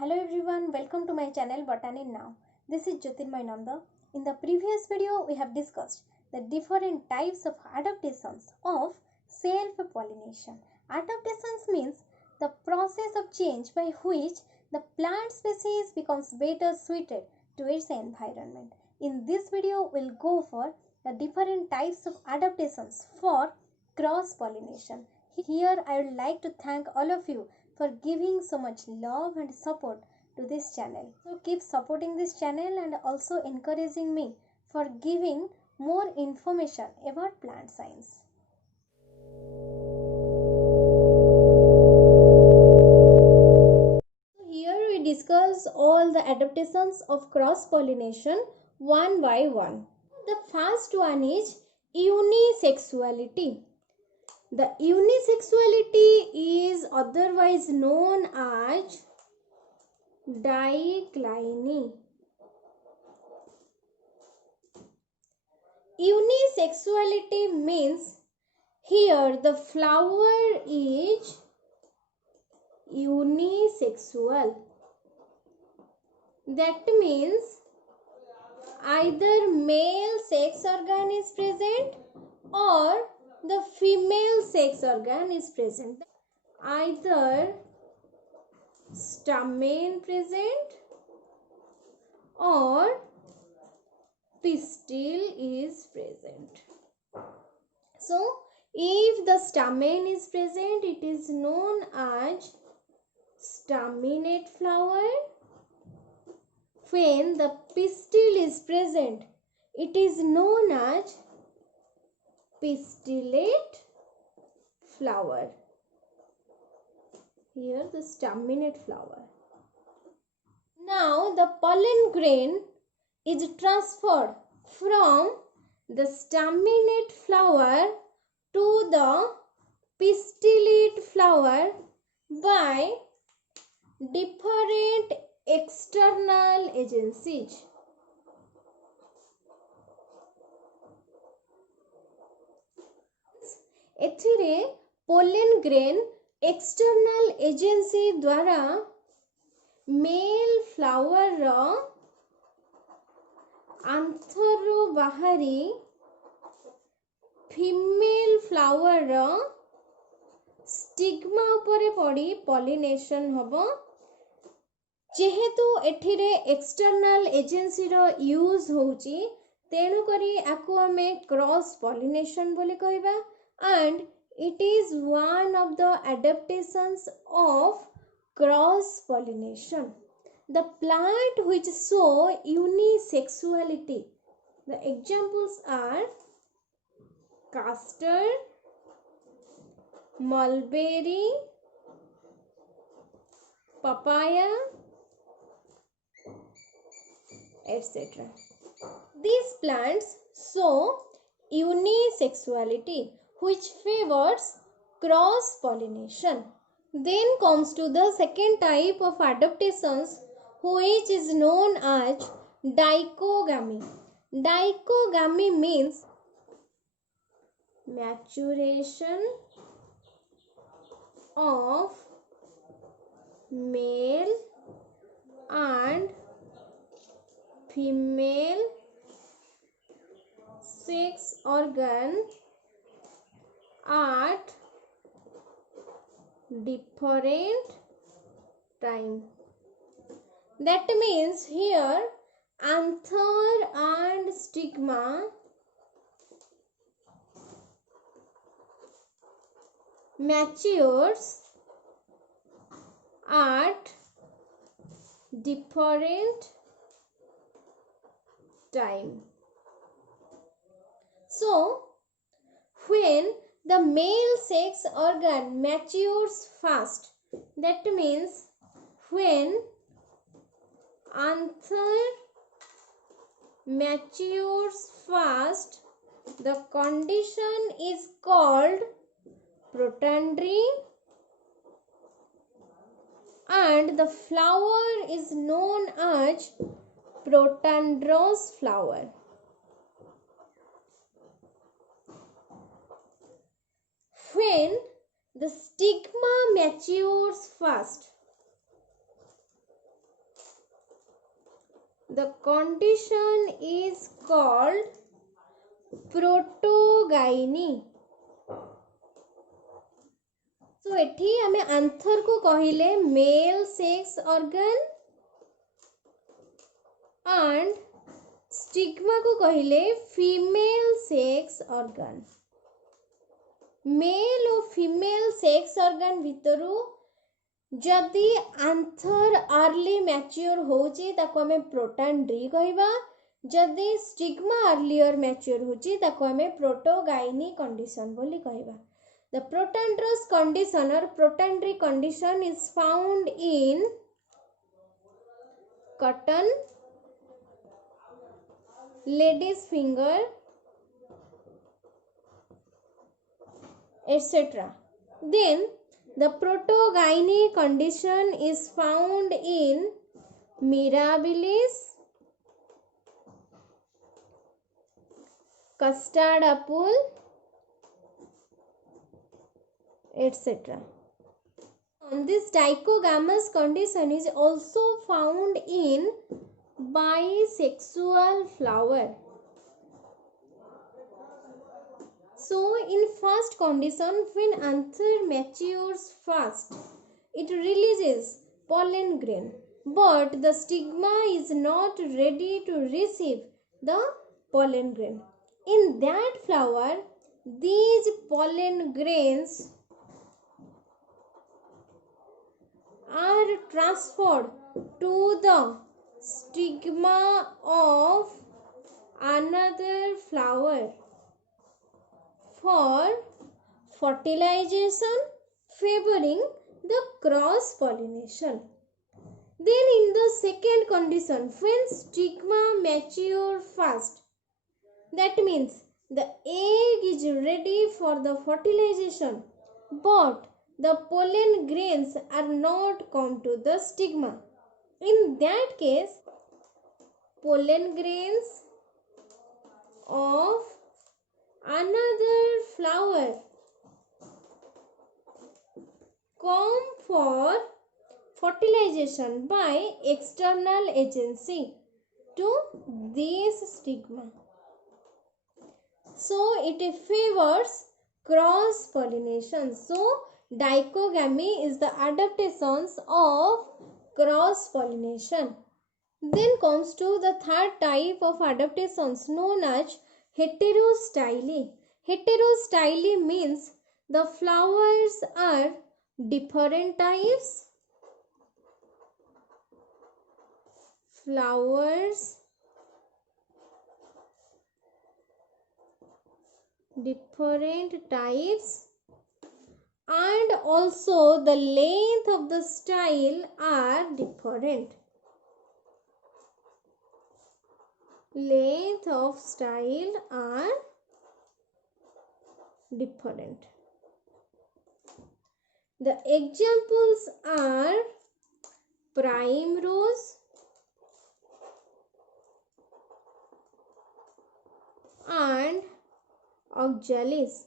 Hello everyone, welcome to my channel Botany Now. This is Jyotirmay Nanda. In the previous video, we have discussed the different types of adaptations of self-pollination. Adaptations means the process of change by which the plant species becomes better suited to its environment. In this video, we'll go for the different types of adaptations for cross-pollination. Here, I would like to thank all of you for giving so much love and support to this channel. So keep supporting this channel and also encouraging me for giving more information about plant science. So here we discuss all the adaptations of cross pollination one by one. The first one is unisexuality. The unisexuality is otherwise known as dicliny. Unisexuality means here the flower is unisexual. That means either male sex organ is present or the female sex organ is present. Either stamen present or pistil is present. So, if the stamen is present, it is known as staminate flower. When the pistil is present, it is known as pistillate flower. Here the staminate flower. Now the pollen grain is transferred from the staminate flower to the pistillate flower by different external agencies. एथिरे pollen grain external agency द्वारा male flower रो anther रो बाहरी female flower रो stigma उपरे पड़ी pollination होबो जेहेतु एथिरे एक्सटर्नल एजेंसी रो यूज होउची तेनु करी आकु हमें क्रॉस पॉलिनेशन बोली कहबा and it is one of the adaptations of cross pollination. The plant which show unisexuality, the examples are castor, mulberry, papaya, etc. These plants show unisexuality which favors cross pollination. Then comes to the second type of adaptations which is known as dichogamy. Dichogamy means maturation of male and female sex organ at different time. That means here anther and stigma matures at different time. So when the male sex organ matures fast, that means when anther matures fast, the condition is called protandry and the flower is known as protandrous flower. When the stigma matures fast, The condition is called protogyny. So एठी हमें आंथर को कहिले male sex organ and stigma को कहिले female sex organ. Mail और female sex organ भितरु जदि आंथर early mature होची ताको हमें प्रोटॉन्ड्री कहबा. जदि स्टिग्मा अर्लियर मैच्योर होची ताको हमें प्रोटोगाइनी कंडीशन बोली कहबा. The protandrous condition or protandry condition is found in cotton, lady's finger, etc. Then the protogyny condition is found in mirabilis, custard apple, etc. This dichogamous condition is also found in bisexual flower. So in first condition, when anther matures first, it releases pollen grain, but the stigma is not ready to receive the pollen grain. In that flower, these pollen grains are transferred to the stigma of another flower for fertilization, favoring the cross pollination. Then in the second condition, when stigma mature first, that means the egg is ready for the fertilization, but the pollen grains are not come to the stigma. In that case, pollen grains of another flower come for fertilization by external agency to this stigma. So it favors cross pollination. So dichogamy is the adaptations of cross pollination. Then comes to the third type of adaptations known as heterostyly. Heterostyly means the flowers are different types. Flowers different types, and also the length of the style are different. Length of style are different. The examples are primrose and oxalis.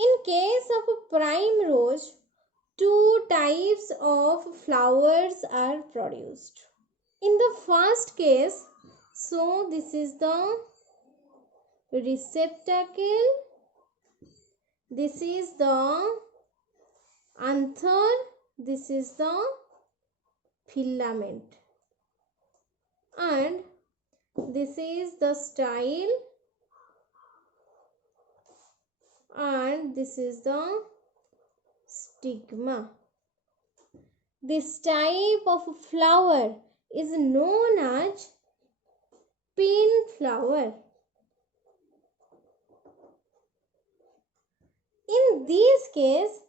In case of primrose, two types of flowers are produced. In the first case, so this is the receptacle, this is the anther, this is the filament, and this is the style, and this is the stigma. This type of flower is known as pin flower. In this case,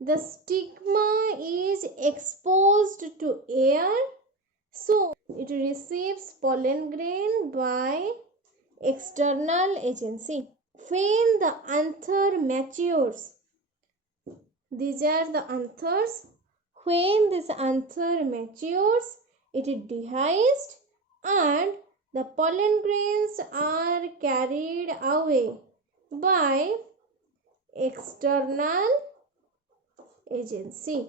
the stigma is exposed to air, so it receives pollen grain by external agency. When the anther matures, these are the anthers. When this anther matures, it is dehisced and the pollen grains are carried away by external agency.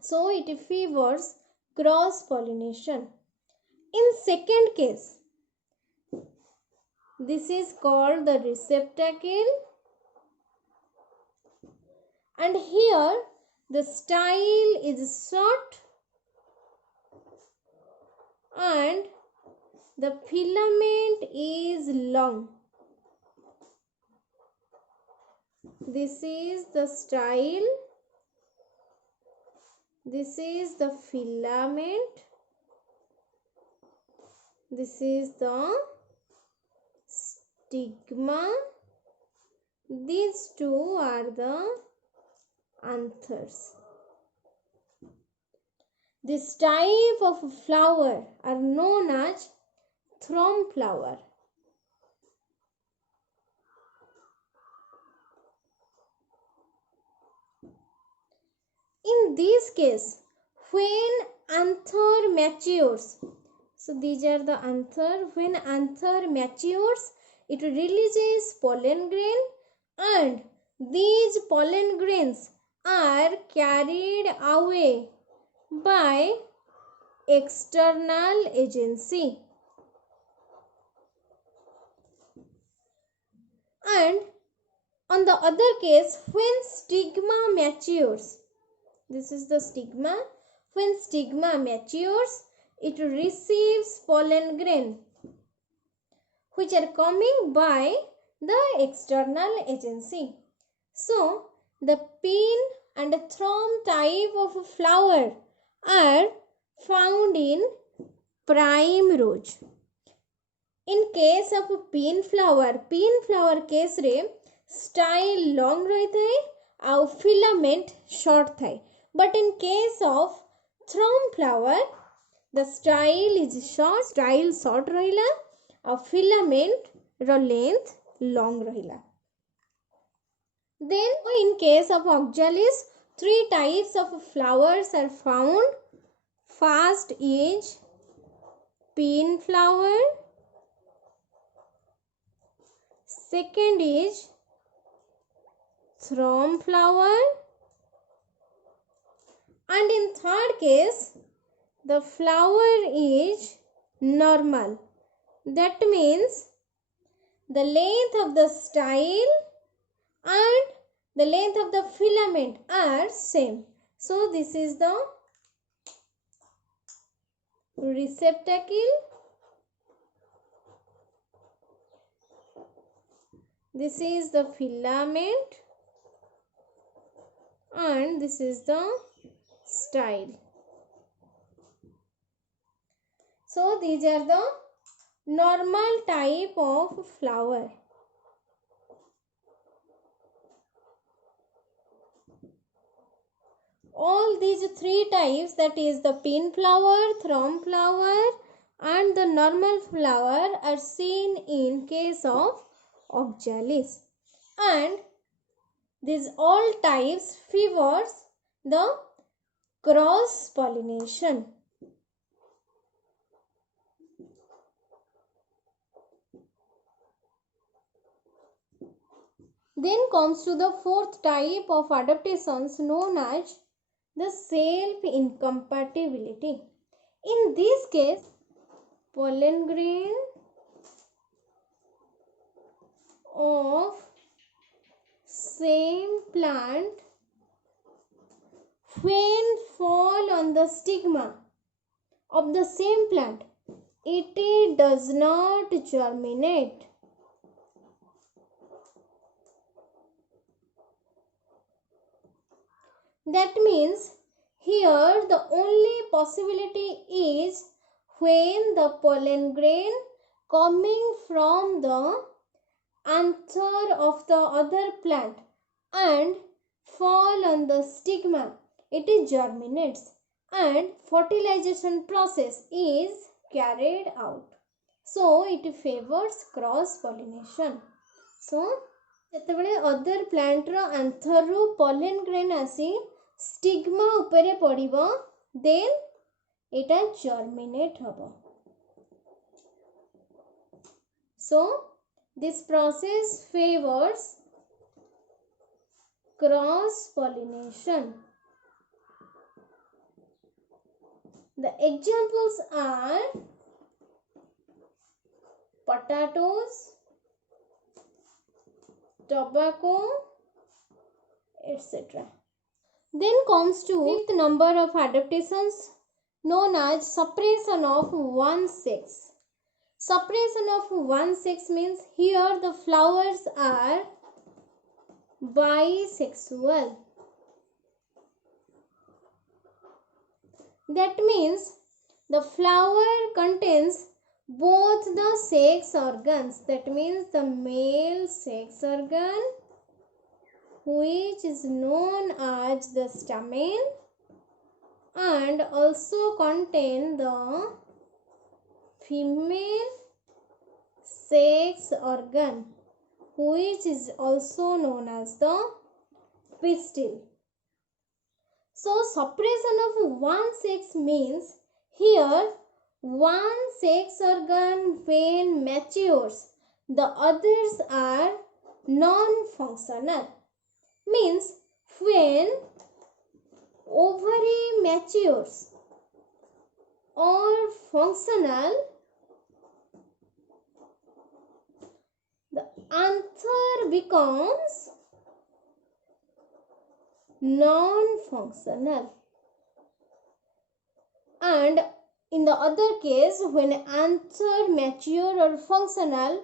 So it favors cross pollination. In second case, this is called the receptacle, and here the style is short and the filament is long. This is the style, this is the filament, this is the stigma. These two are the anthers. This type of flower are known as thorn flower. In this case, when anther matures, so these are the anther. When anther matures, it releases pollen grain, and these pollen grains are carried away by external agency. And on the other case, when stigma matures, this is the stigma. When stigma matures, it receives pollen grain which are coming by the external agency. So, the pin and thorn type of flower are found in primrose. In case of pin flower case रे style long रही और filament short थाए. But in case of thorn flower, the style is short रहिला और filament रो length long रहिला. Then in case of oxalis, three types of flowers are found. First is pin flower, second is thorn flower, and in third case the flower is normal. That means the length of the style and the length of the filament are same. So this is the receptacle, this is the filament, and this is the style. So these are the normal type of flower. All these three types, that is the pin flower, thorn flower and the normal flower, are seen in case of oxalis, and these all types favors the cross pollination. Then comes to the fourth type of adaptations known as the self-incompatibility. In this case, pollen grain of same plant when fall on the stigma of the same plant, it does not germinate. That means here the only possibility is when the pollen grain coming from the anther of the other plant and fall on the stigma, it germinates and fertilization process is carried out. So it favors cross pollination. So ଯେତେବେଳେ other plant ର anther ରୁ pollen grain आसी stigma ଉପରେ पड़िबो, then এটা germinate हबो. So this process favors cross pollination. The examples are potatoes, tobacco, etc. Then comes to fifth number of adaptations known as suppression of one sex. Suppression of one sex means here the flowers are bisexual. That means the flower contains both the sex organs. That means the male sex organ, which is known as the stamen, and also contain the female sex organ, which is also known as the pistil. So suppression of one sex means here one sex organ when matures, the others are non-functional. Means when ovary matures or functional, the anther becomes non-functional, and in the other case when anther mature or functional,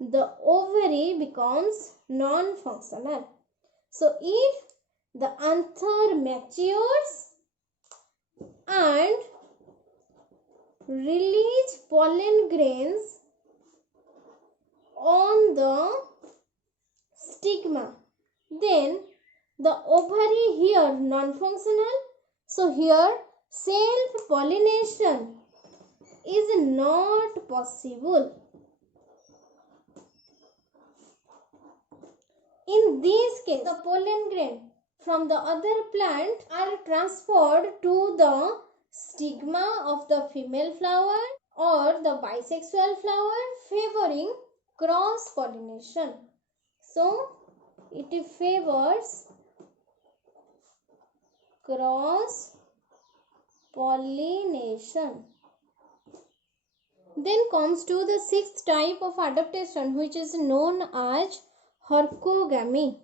the ovary becomes non-functional. So if the anther matures and release pollen grains on the stigma, then the ovary here non-functional. So here self-pollination is not possible. In this case, the pollen grain from the other plant are transferred to the stigma of the female flower or the bisexual flower, favoring cross pollination. So it favors cross pollination. Then comes to the sixth type of adaptation, which is known as horcogamy.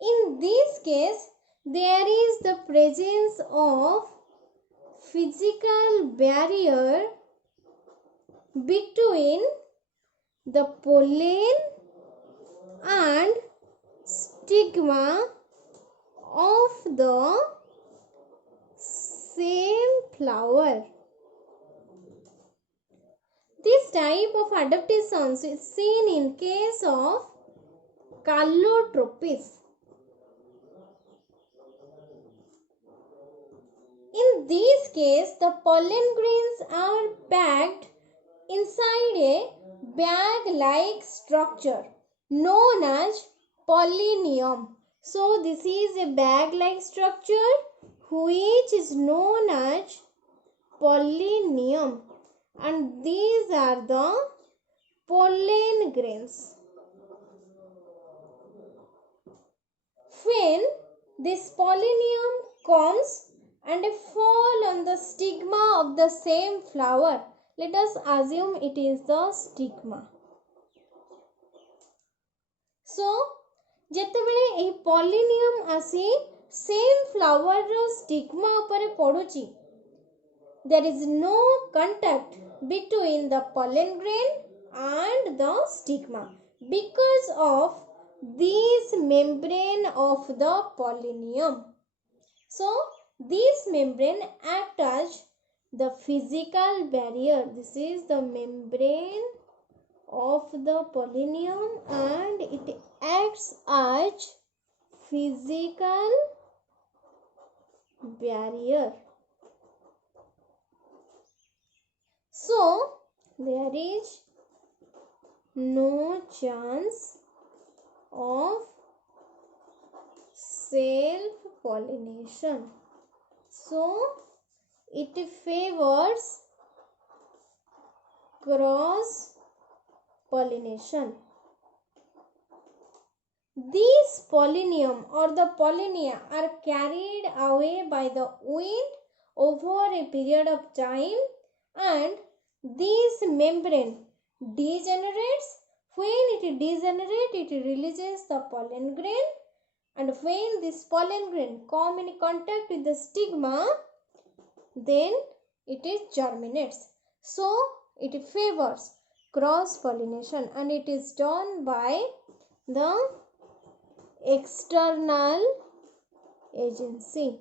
In this case, there is the presence of physical barrier between the pollen and stigma of the same flower. This type of adaptations is seen in case of Calotropis. In this case, the pollen grains are packed inside a bag-like structure known as pollinium. So this is a bag-like structure which is known as pollinium, and these are the pollen grains. When this pollinium comes and fall on the stigma of the same flower, let us assume it is the stigma. So, ଯେତେବେଳେ ଏହି pollinium ଆସି same flower ର stigma ଉପରେ ପଡୁଛି, there is no contact between the pollen grain and the stigma because of this membrane of the pollinium. So, this membrane acts as the physical barrier. This is the membrane of the pollinium and it acts as physical barrier. So, there is no chance of self-pollination. So, it favors cross-pollination. These pollinium or the pollinia are carried away by the wind over a period of time, and this membrane degenerates. When it degenerates, it releases the pollen grain, and when this pollen grain come in contact with the stigma, then it is germinates. So it favors cross pollination, and it is done by the external agency.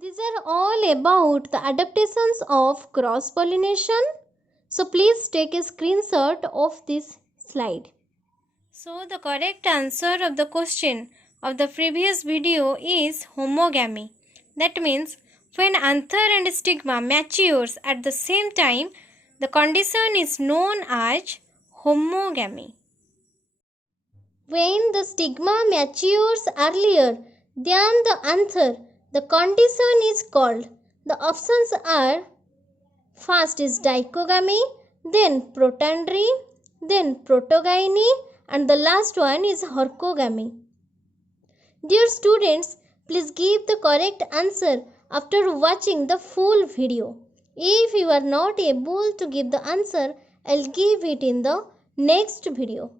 These are all about the adaptations of cross pollination. So please take a screenshot of this slide. So the correct answer of the question of the previous video is homogamy. That means when anther and stigma matures at the same time, the condition is known as homogamy. When the stigma matures earlier than the anther, the condition is called. The options are: first is dichogamy, then protandry, then protogyny, and the last one is horcogamy. Dear students, please give the correct answer after watching the full video. If you are not able to give the answer, I'll give it in the next video.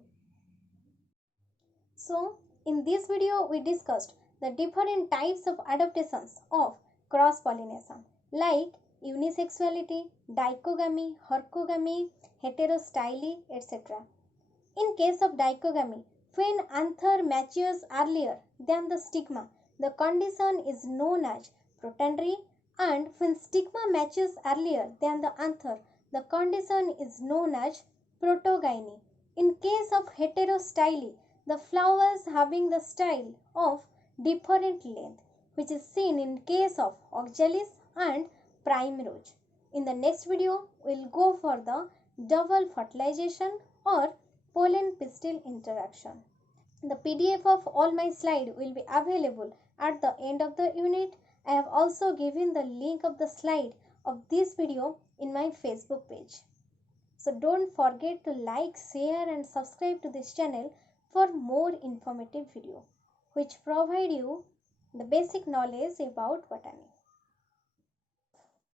So, in this video, we discussed the different types of adaptations of cross-pollination, like unisexuality, dichogamy, horcogamy, heterostyle, etc. In case of dichogamy, when anther matures earlier than the stigma, the condition is known as protandry, and when stigma matures earlier than the anther, the condition is known as protogyny. In case of heterostyle, the flowers having the style of different length, which is seen in case of oxalis and primrose. In the next video, we will go for the double fertilization or pollen pistil interaction. The PDF of all my slide will be available at the end of the unit. I have also given the link of the slide of this video in my Facebook page. So don't forget to like, share and subscribe to this channel for more informative video which provide you the basic knowledge about botany.